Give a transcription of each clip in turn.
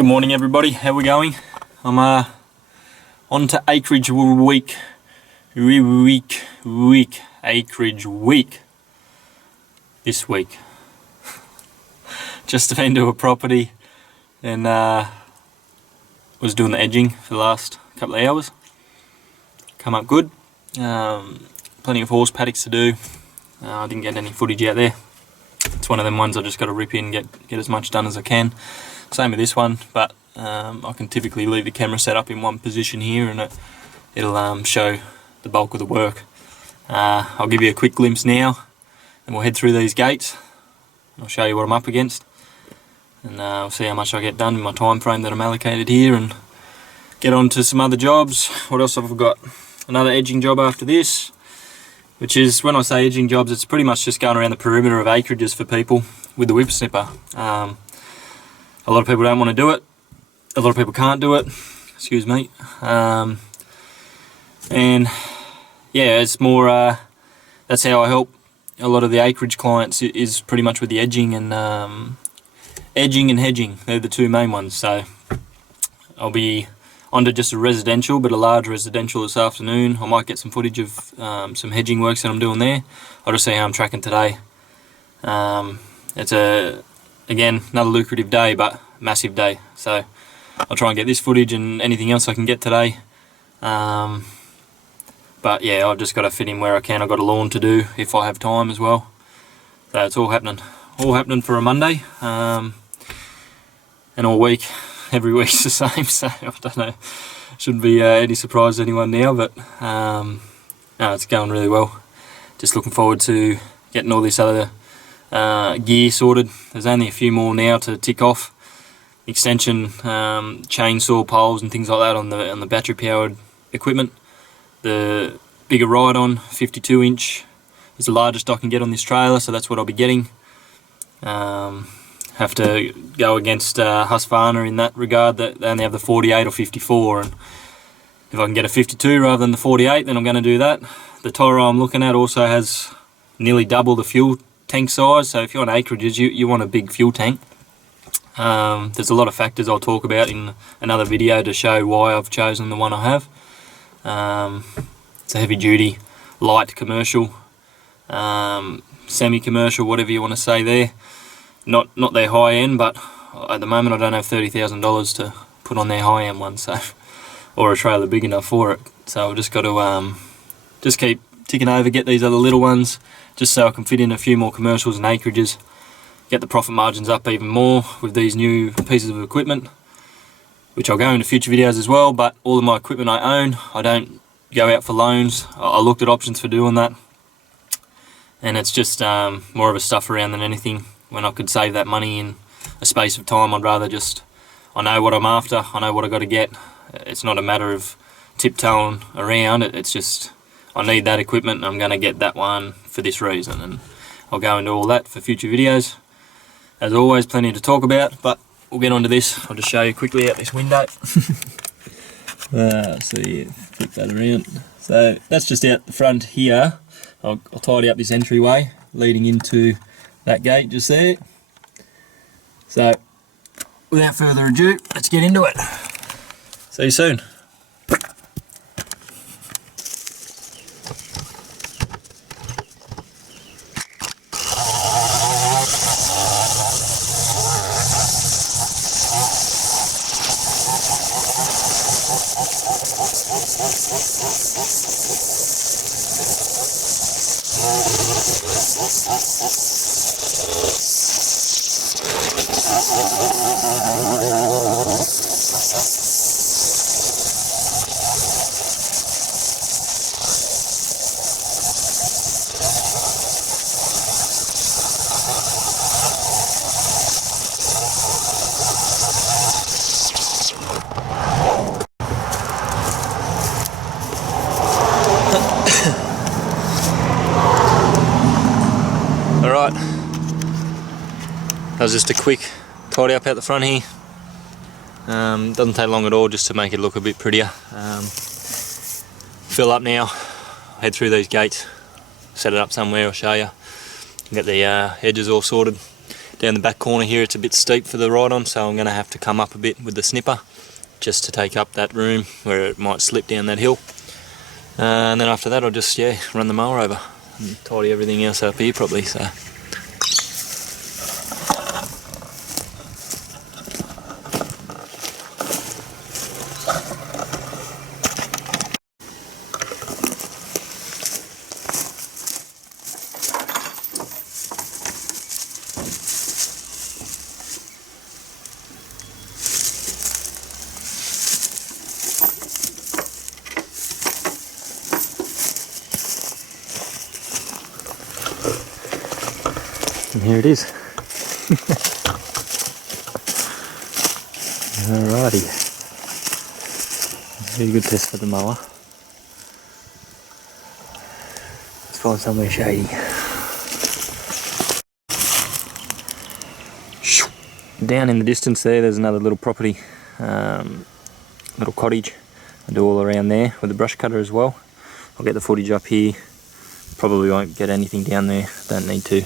Good morning everybody, how we going? I'm on to Acreage week. Acreage week. This week. Just been to a property and was doing the edging for the last couple of hours. Come up good. Plenty of horse paddocks to do. I didn't get any footage out there. It's one of them ones I just got to rip in, get as much done as I can. Same with this one, but I can typically leave the camera set up in one position here and it'll show the bulk of the work. I'll give you a quick glimpse now and we'll head through these gates. I'll show you what I'm up against and I'll see how much I get done in my time frame that I'm allocated here and get on to some other jobs. What else have I got? Another edging job after this, which is, when I say edging jobs, it's pretty much just going around the perimeter of acreages for people with the whip snipper. A lot of people don't want to do it. A lot of people can't do it. Excuse me. And yeah, it's more. That's how I help a lot of the acreage clients. Is pretty much with the edging and hedging. They're the two main ones. So I'll be onto just a residential, but a large residential this afternoon. I might get some footage of some hedging works that I'm doing there. I'll just see how I'm tracking today. It's again, another lucrative day, but massive day. So I'll try and get this footage and anything else I can get today. But yeah, I've just got to fit in where I can. I've got a lawn to do if I have time as well. So it's all happening for a Monday, and all week. Every week's the same, so I don't know. Shouldn't be any surprise to anyone now, but no, it's going really well. Just looking forward to getting all this other gear sorted. There's only a few more now to tick off. Extension, chainsaw poles and things like that on the battery powered equipment. The bigger ride-on 52-inch is the largest I can get on this trailer, so that's what I'll be getting. Have to go against Husqvarna in that regard, that they only have the 48 or 54, and if I can get a 52 rather than the 48, then I'm going to do that. The Toro I'm looking at also has nearly double the fuel tank size, so if you're on acreages, you want a big fuel tank. There's a lot of factors I'll talk about in another video to show why I've chosen the one I have. It's a heavy duty, light commercial, semi-commercial, whatever you want to say there. Not their high end, but at the moment I don't have $30,000 to put on their high end one, so, or a trailer big enough for it. So I've just got to just keep ticking over, get these other little ones, just so I can fit in a few more commercials and acreages, get the profit margins up even more with these new pieces of equipment, which I'll go into future videos as well. But all of my equipment I own. I don't go out for loans. I looked at options for doing that, and it's just more of a stuff around than anything. When I could save that money in a space of time, I'd rather just, I know what I'm after, I know what I got to get. It's not a matter of tiptoeing around, it's just, I need that equipment and I'm going to get that one for this reason, and I'll go into all that for future videos. As always, plenty to talk about, but we'll get on to this. I'll just show you quickly out this window. So yeah, flip that around. So that's just out the front here. I'll tidy up this entryway leading into that gate just there. So without further ado, let's get into it. See you soon. Alright, that was just a quick tidy up out the front here. Doesn't take long at all just to make it look a bit prettier. Fill up now, head through these gates, set it up somewhere, I'll show you. Get the edges all sorted. Down the back corner here it's a bit steep for the ride on, so I'm going to have to come up a bit with the snipper just to take up that room where it might slip down that hill. And then after that I'll just run the mower over and tidy everything else up here probably. So and here it is. Alrighty. Very good test for the mower. Let's find somewhere shady. Down in the distance there's another little property, little cottage. I do all around there with the brush cutter as well. I'll get the footage up here. Probably won't get anything down there, don't need to.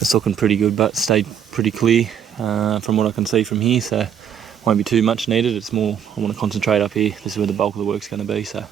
It's looking pretty good, but stayed pretty clear from what I can see from here, so won't be too much needed. It's more I want to concentrate up here. This is where the bulk of the work's going to be. So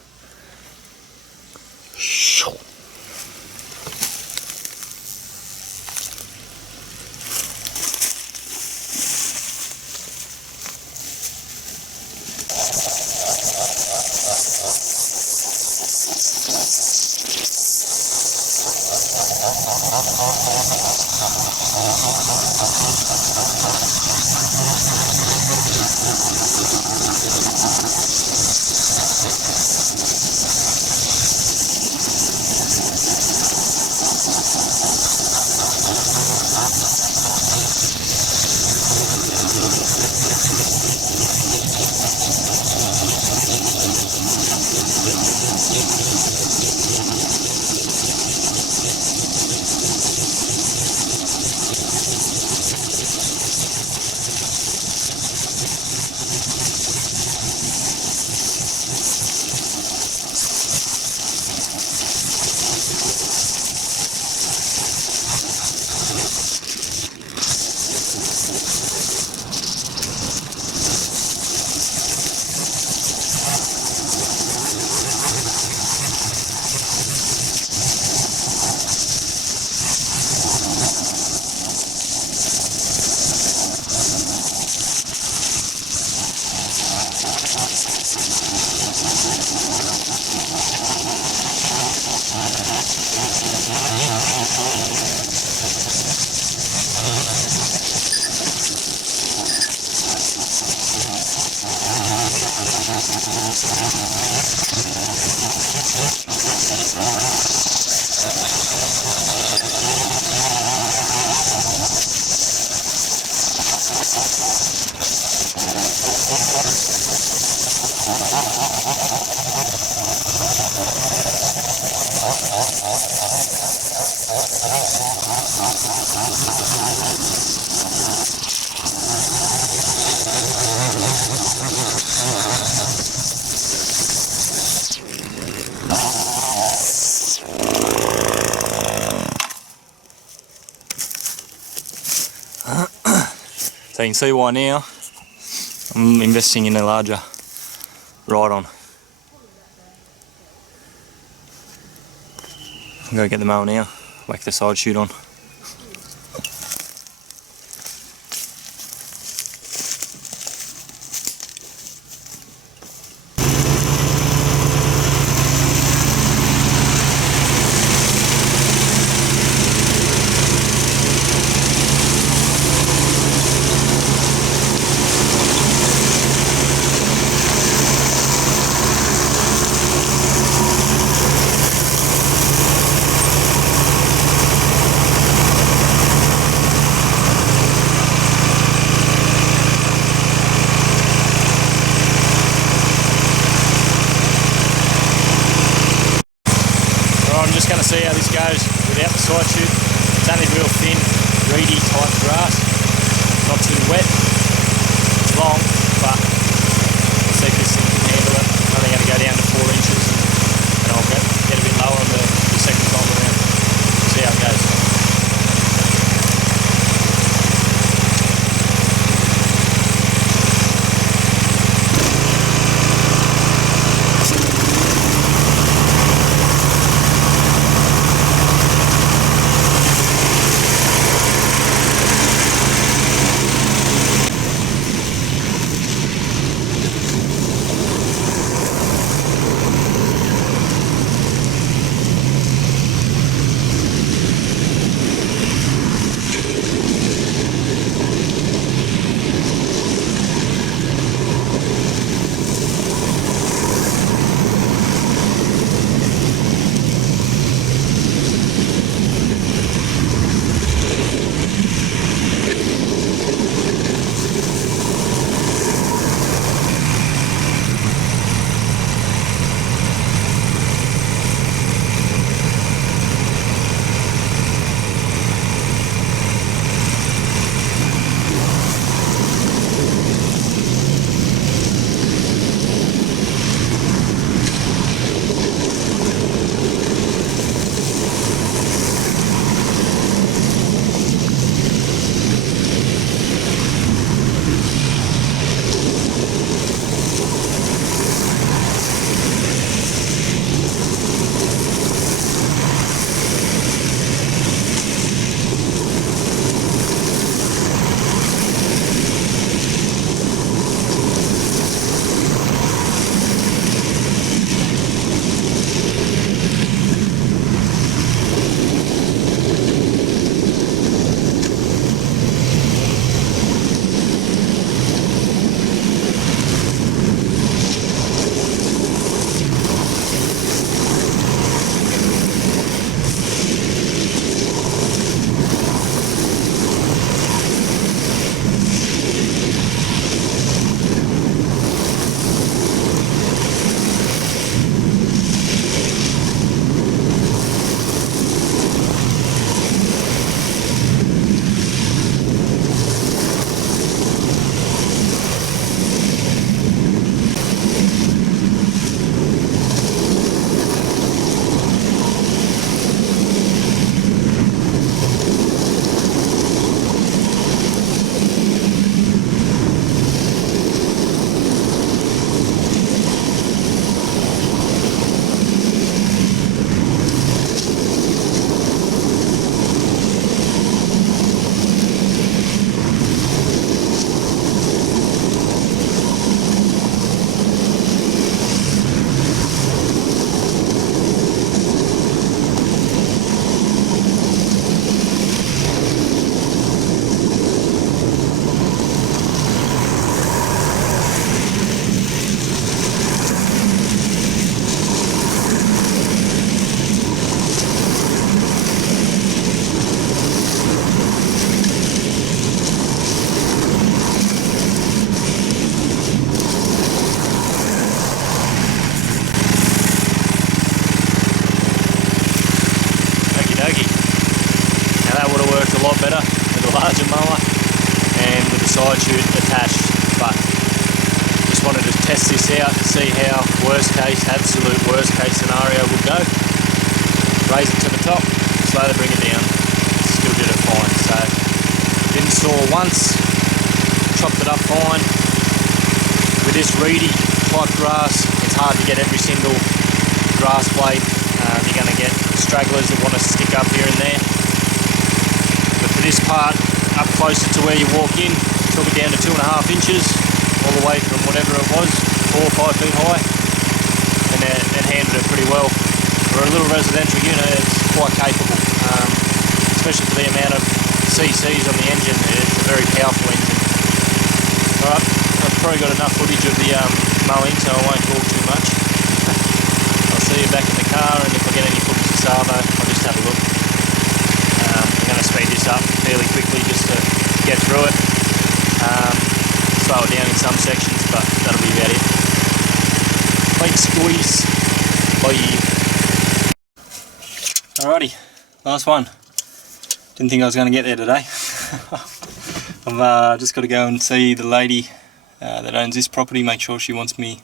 So you can see why now I'm investing in a larger ride-on. I'm going to get the mower now, whack the side chute on. See how this goes without the side chute. It's only real thin, reedy type grass, not too wet. It's long, but I'll see if this thing can handle it. I'm only going to go down to 4 inches and I'll get a bit lower on the second time around. See how it goes. a lot better with a larger mower and with the side chute attached, but just wanted to test this out to see how absolute worst case scenario would go. Raise it to the top, slowly bring it down, still did it fine. So didn't saw once, chopped it up fine. With this reedy type grass, it's hard to get every single grass blade. You're going to get stragglers that want to stick up here and there. But for this part, up closer to where you walk in, took it down to 2.5 inches, all the way from whatever it was, 4 or 5 feet high, and handled it pretty well. For a little residential unit, it's quite capable, especially for the amount of cc's on the engine. It's a very powerful engine. Alright, I've probably got enough footage of the mowing, so I won't talk too much. I'll see you back in the car, and if I get any footage of Savo, I'll just have a look. I'm going to speed this up fairly quickly just to get through it. Slow it down in some sections, but that'll be about it. Thanks, boys. Bye. Alrighty, last one. Didn't think I was going to get there today. I've just got to go and see the lady that owns this property, make sure she wants me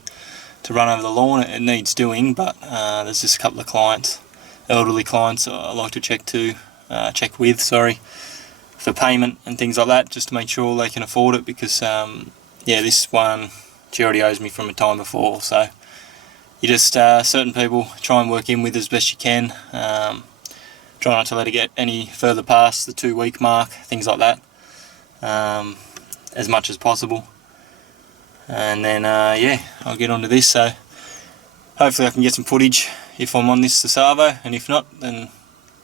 to run over the lawn. It needs doing, but there's just a couple of clients, elderly clients I like to check with, for payment and things like that, just to make sure they can afford it, because yeah, this one she already owes me from a time before. So you just certain people try and work in with as best you can. Try not to let it get any further past the 2-week mark, things like that, as much as possible. And then yeah, I'll get onto this. So hopefully I can get some footage if I'm on this to Savo, and if not, then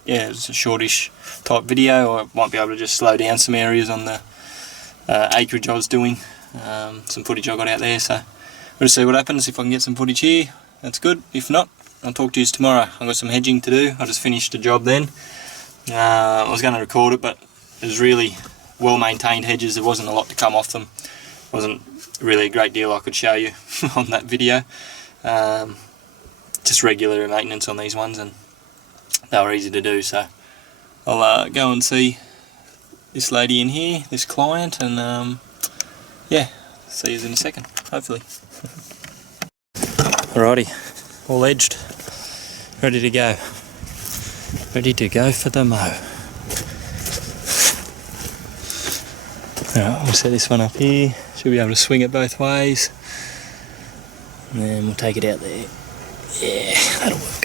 yeah, it's a shortish type video, or I might be able to just slow down some areas on the acreage I was doing, some footage I got out there. So we'll see what happens. If I can get some footage here, that's good. If not, I'll talk to you tomorrow. I've got some hedging to do. I just finished a job then. I was going to record it, but it was really well maintained hedges. There wasn't a lot to come off them. It wasn't really a great deal I could show you on that video. Just regular maintenance on these ones, and they were easy to do. So I'll go and see this lady in here, this client, and yeah, see you in a second, hopefully. Alrighty, all edged, ready to go. Ready to go for the mow. Alright, we'll set this one up here. Should be able to swing it both ways. And then we'll take it out there. Yeah, that'll work.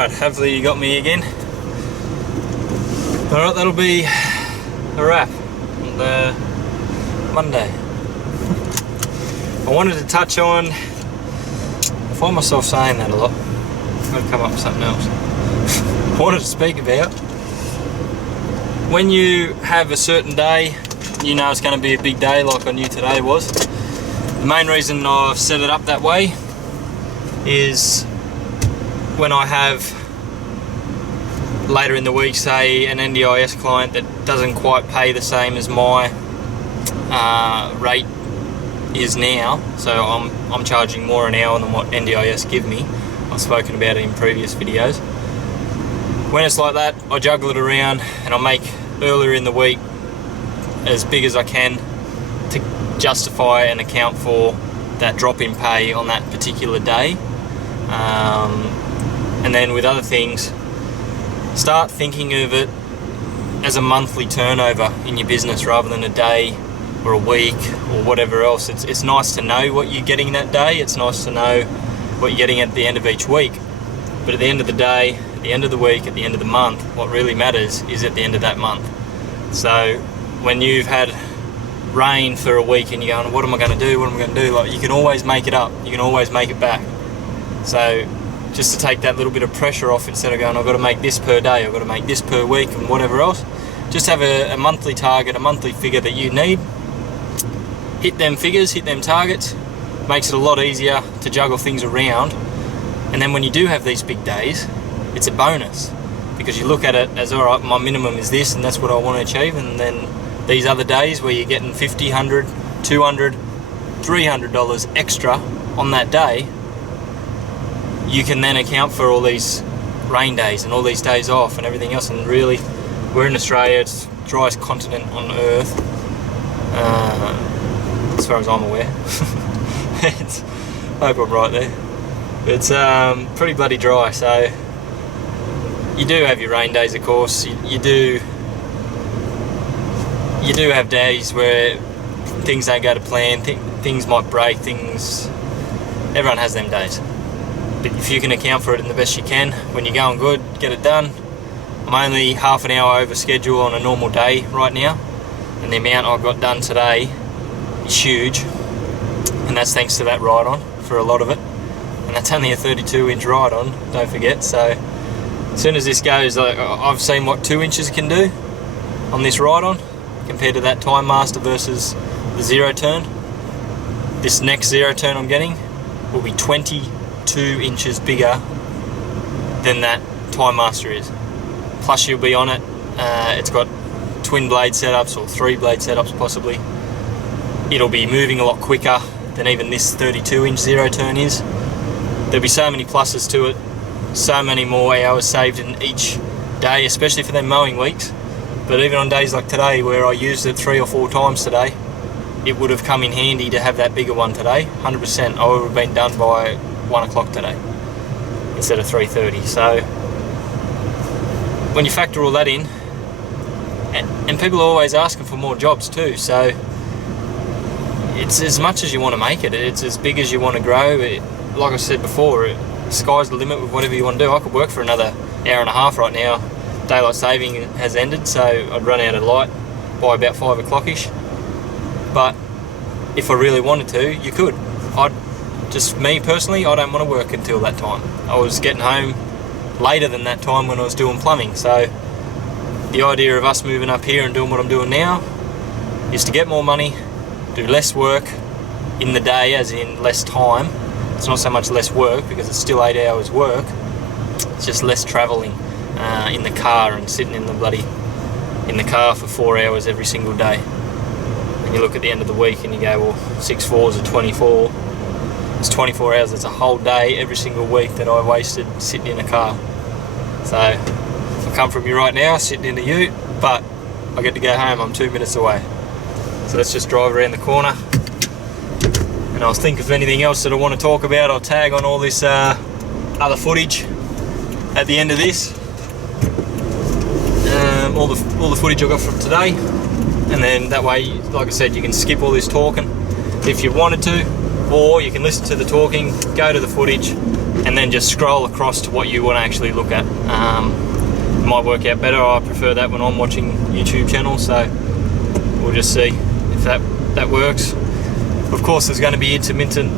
Alright, hopefully you got me again. Alright, that'll be a wrap on the Monday. I wanted to touch on, I find myself saying that a lot. I'm going to come up with something else. I wanted to speak about when you have a certain day, you know it's going to be a big day like I knew today was. The main reason I've set it up that way is when I have later in the week, say an NDIS client that doesn't quite pay the same as my rate is now, so I'm charging more an hour than what NDIS give me. I've spoken about it in previous videos. When it's like that, I juggle it around and I make earlier in the week as big as I can to justify and account for that drop in pay on that particular day. And then with other things, start thinking of it as a monthly turnover in your business rather than a day or a week or whatever else. It's nice to know what you're getting that day. It's nice to know what you're getting at the end of each week. But at the end of the day, at the end of the week, at the end of the month, what really matters is at the end of that month. So when you've had rain for a week and you're going, what am I going to do? What am I going to do? Like, you can always make it up. You can always make it back. So just to take that little bit of pressure off, instead of going, I've got to make this per day, I've got to make this per week and whatever else, just have a monthly target, a monthly figure that you need. Hit them figures, hit them targets. Makes it a lot easier to juggle things around. And then when you do have these big days, it's a bonus, because you look at it as, all right, my minimum is this and that's what I want to achieve. And then these other days where you're getting $50, $100, $200, $300 extra on that day, you can then account for all these rain days and all these days off and everything else. And really, we're in Australia, it's the driest continent on earth, as far as I'm aware. I hope I'm right there. It's pretty bloody dry, so you do have your rain days, of course. You do have days where things don't go to plan, things might break, everyone has them days. But if you can account for it in the best you can, when you're going good, get it done. I'm only half an hour over schedule on a normal day right now, and the amount I got done today is huge, and that's thanks to that ride-on for a lot of it. And that's only a 32-inch ride-on, don't forget. So as soon as this goes, I've seen what 2 inches can do on this ride-on compared to that Time Master versus the zero turn. This next zero turn I'm getting will be 22 inches bigger than that Time Master is. Plus you'll be on it, it's got twin blade setups or 3 blade setups possibly. It'll be moving a lot quicker than even this 32-inch zero turn is. There'll be so many pluses to it, so many more hours saved in each day, especially for them mowing weeks. But even on days like today, where I used it 3 or 4 times today, it would have come in handy to have that bigger one today. 100%, I would have been done by 1 o'clock today instead of 3:30. So when you factor all that in, and people are always asking for more jobs too, so it's as much as you want to make it, it's as big as you want to grow. Like I said before, sky's the limit with whatever you want to do. I could work for another hour and a half right now. Daylight saving has ended, so I'd run out of light by about 5 o'clock-ish. But if I really wanted to, you could. Me personally, I don't want to work until that time. I was getting home later than that time when I was doing plumbing. So the idea of us moving up here and doing what I'm doing now is to get more money, do less work in the day, as in less time. It's not so much less work because it's still 8 hours work. It's just less travelling in the car and sitting in the car for 4 hours every single day. And you look at the end of the week and you go, well, 6 4s are 24. It's 24 hours. It's a whole day every single week that I wasted sitting in a car. So I come from you right now, sitting in a ute, but I get to go home. I'm 2 minutes away. So let's just drive around the corner. And I'll think of anything else that I want to talk about. I'll tag on all this other footage at the end of this. All the footage I got from today, and then that way, like I said, you can skip all this talking if you wanted to, or you can listen to the talking, go to the footage, and then just scroll across to what you want to actually look at. It might work out better. I prefer that when I'm watching YouTube channels, so we'll just see if that works. Of course, there's going to be intermittent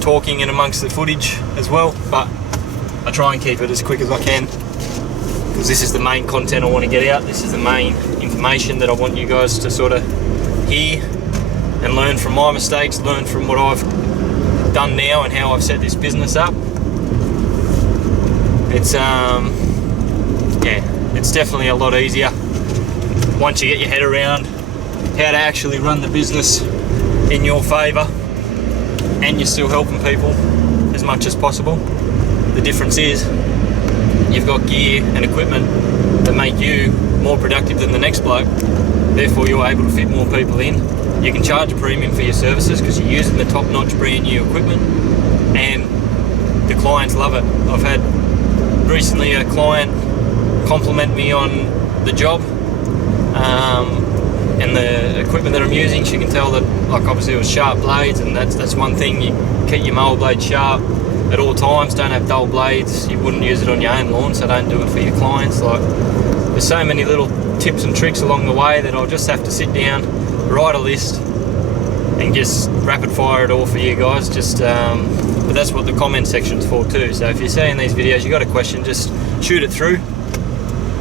talking in amongst the footage as well, but I try and keep it as quick as I can, because this is the main content I want to get out. This is the main information that I want you guys to sort of hear and learn from my mistakes, learn from what I've done now and how I've set this business up. It's it's definitely a lot easier once you get your head around how to actually run the business in your favour, and you're still helping people as much as possible. The difference is you've got gear and equipment that make you more productive than the next bloke, therefore you're able to fit more people in. You can charge a premium for your services because you're using the top-notch brand new equipment, and the clients love it. I've had recently a client compliment me on the job and the equipment that I'm using. She can tell that, like, obviously it was sharp blades, and that's one thing. You keep your mower blade sharp at all times. Don't have dull blades. You wouldn't use it on your own lawn, so don't do it for your clients. Like, there's so many little tips and tricks along the way that I'll just have to sit down, write a list, and just rapid fire it all for you guys. Just but that's what the comment section's for too. So if you're seeing these videos, you got a question, just shoot it through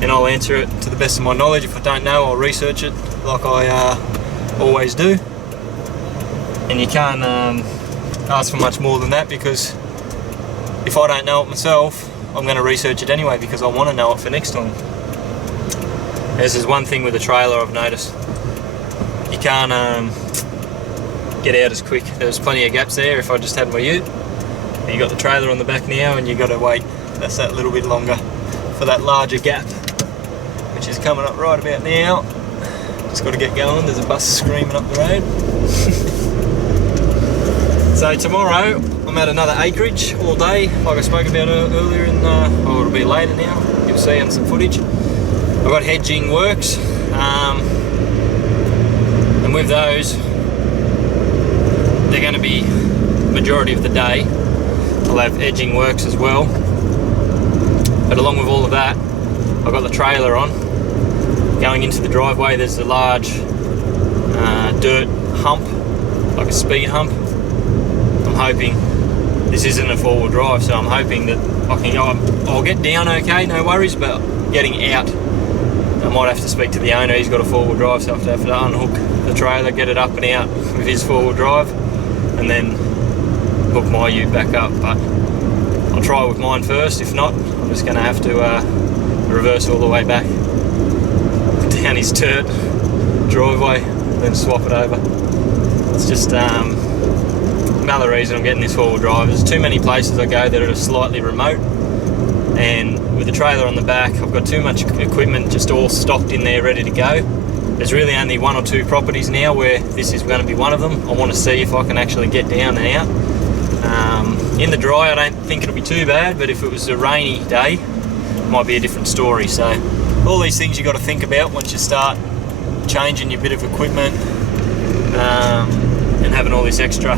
and I'll answer it to the best of my knowledge. If I don't know, I'll research it like I always do. And you can't ask for much more than that, because if I don't know it myself, I'm going to research it anyway, because I want to know it for next time. This is one thing with a trailer I've noticed. You can't get out as quick. There's plenty of gaps there if I just had my ute. You got the trailer on the back now, and you got to wait. That's that little bit longer for that larger gap, which is coming up right about now. Just got to get going. There's a bus screaming up the road. So tomorrow I'm at another acreage all day, like I spoke about earlier in, oh, it'll be later now. You'll see in some footage. I've got hedging works, and with those, they're going to be majority of the day. I'll have edging works as well, but along with all of that, I've got the trailer on. Going into the driveway, there's a large dirt hump, like a speed hump. I'm hoping this isn't a four-wheel drive, so I'm hoping that I'll get down okay, no worries, but getting out, I might have to speak to the owner. He's got a four-wheel drive, so I have to unhook the trailer, get it up and out with his four-wheel drive, and then hook my ute back up. But I'll try with mine first. If not, I'm just going to have to reverse all the way back down his dirt driveway, then swap it over. It's just another reason I'm getting this four-wheel drive. There's too many places I go that are slightly remote, and with the trailer on the back, I've got too much equipment just all stocked in there ready to go. There's really only one or two properties now where this is going to be one of them. I want to see if I can actually get down and out. In the dry, I don't think it'll be too bad, but if it was a rainy day, it might be a different story. So all these things you got to think about once you start changing your bit of equipment and having all this extra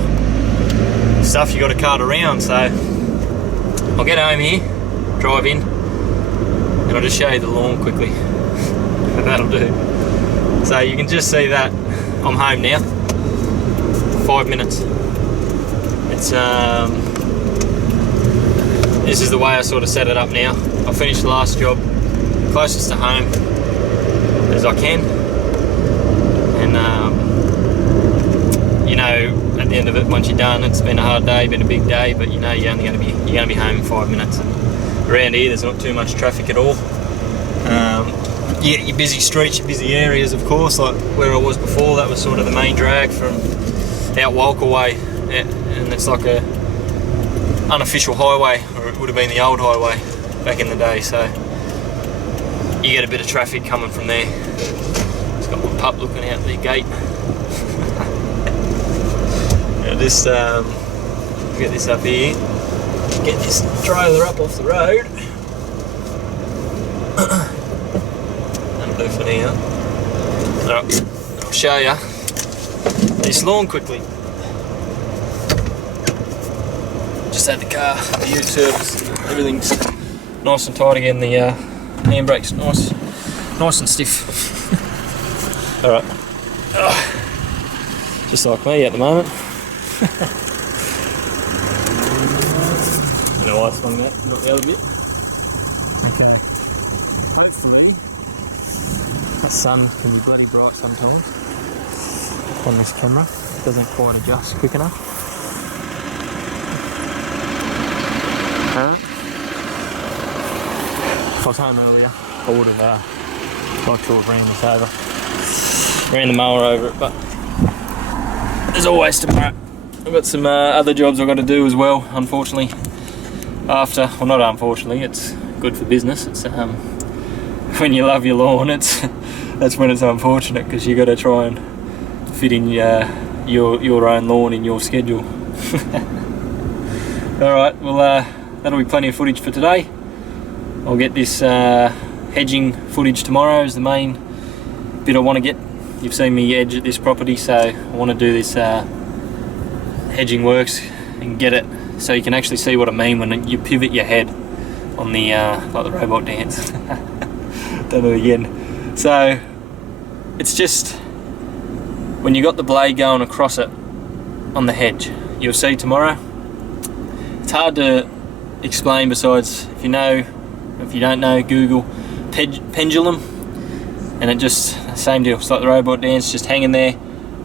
stuff you got to cart around. So I'll get home here, drive in, and I'll just show you the lawn quickly. That'll do. So you can just see that I'm home now. 5 minutes. It's this is the way I sort of set it up now. I finished the last job closest to home as I can, and you know, at the end of it, once you're done, it's been a hard day, been a big day, but you know you're going to be home in 5 minutes. And around here, there's not too much traffic at all. You get your busy streets, your busy areas, of course, like where I was before. That was sort of the main drag from out Walker Way, and it's like a unofficial highway, or it would have been the old highway back in the day. So you get a bit of traffic coming from there. It's got my pup looking out the gate. Now just get this up here, get this trailer up off the road. That'll do for now. Alright, I'll show you this lawn quickly. Just just had the car, the ute service, everything's nice and tight again. The handbrake's nice and stiff. Alright. Just like me at the moment. And the light's swung that, not the other bit. Okay. Hopefully that sun can be bloody bright sometimes on this camera. It doesn't quite adjust quick enough. If I was home earlier, I would have liked to have ran this over. Ran the mower over it, but there's always tomorrow. I've got some other jobs I've got to do as well, unfortunately. Well, not unfortunately, it's good for business. It's when you love your lawn, that's when it's unfortunate, because you got to try and fit in your own lawn in your schedule. Alright, well that'll be plenty of footage for today. I'll get this hedging footage tomorrow is the main bit I want to get. You've seen me edge at this property, so I want to do this hedging works and get it so you can actually see what I mean when you pivot your head on the like the robot dance. Done it again. So it's just when you got the blade going across it on the hedge, you'll see tomorrow. It's hard to explain besides if you don't know, Google pendulum, and it just same deal. It's like the robot dance, just hanging there,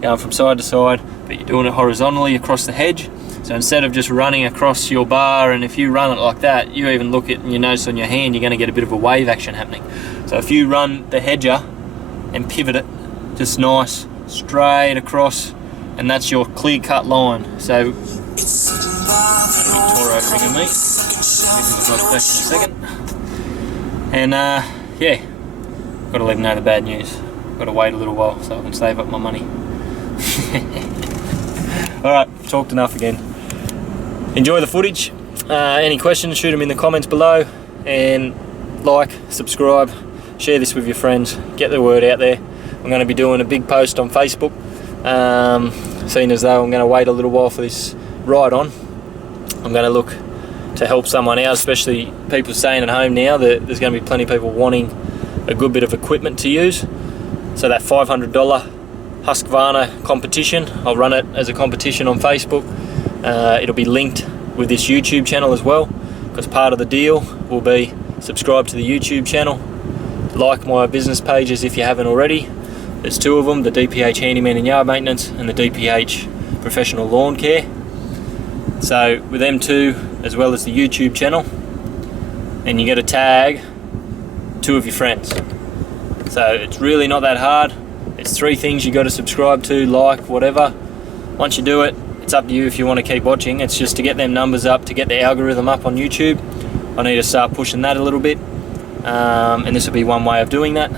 going from side to side, but you're doing it horizontally across the hedge. So instead of just running across your bar, and if you run it like that, you even look at and you notice on your hand, you're going to get a bit of a wave action happening. So if you run the hedger and pivot it just nice, straight across, and that's your clear-cut line. So Toro ringing me. Give him the back in a second. And yeah, got to let him know the bad news. Got to wait a little while so I can save up my money. Alright, talked enough again. Enjoy the footage. Any questions, shoot them in the comments below, and like, subscribe, share this with your friends, get the word out there. I'm going to be doing a big post on Facebook, seeing as though I'm going to wait a little while for this ride on. I'm going to look to help someone out, especially people staying at home now. There's going to be plenty of people wanting a good bit of equipment to use. So that $500 Husqvarna competition, I'll run it as a competition on Facebook. It'll be linked with this YouTube channel as well, because part of the deal will be subscribe to the YouTube channel, like my business pages if you haven't already. There's two of them, the DPH Handyman and Yard Maintenance and the DPH Professional Lawn Care. So with them two, as well as the YouTube channel, and you get to tag 2 of your friends. So it's really not that hard. It's 3 things you got to subscribe to, like, whatever. Once you do it, it's up to you if you want to keep watching. It's just to get them numbers up, to get the algorithm up on YouTube. I need to start pushing that a little bit, and this will be one way of doing that.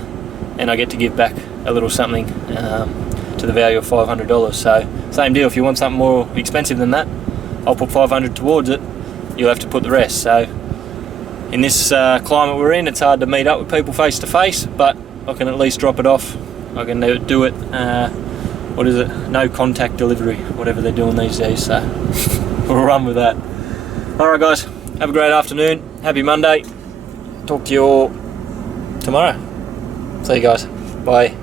And I get to give back a little something to the value of $500. So same deal, if you want something more expensive than that, I'll put $500 towards it. You'll have to put the rest. So in this climate we're in, it's hard to meet up with people face to face, but I can at least drop it off. I can do it, what is it, no contact delivery, whatever they're doing these days, so we'll run with that. Alright guys, have a great afternoon, happy Monday, talk to you all tomorrow. See you guys, bye.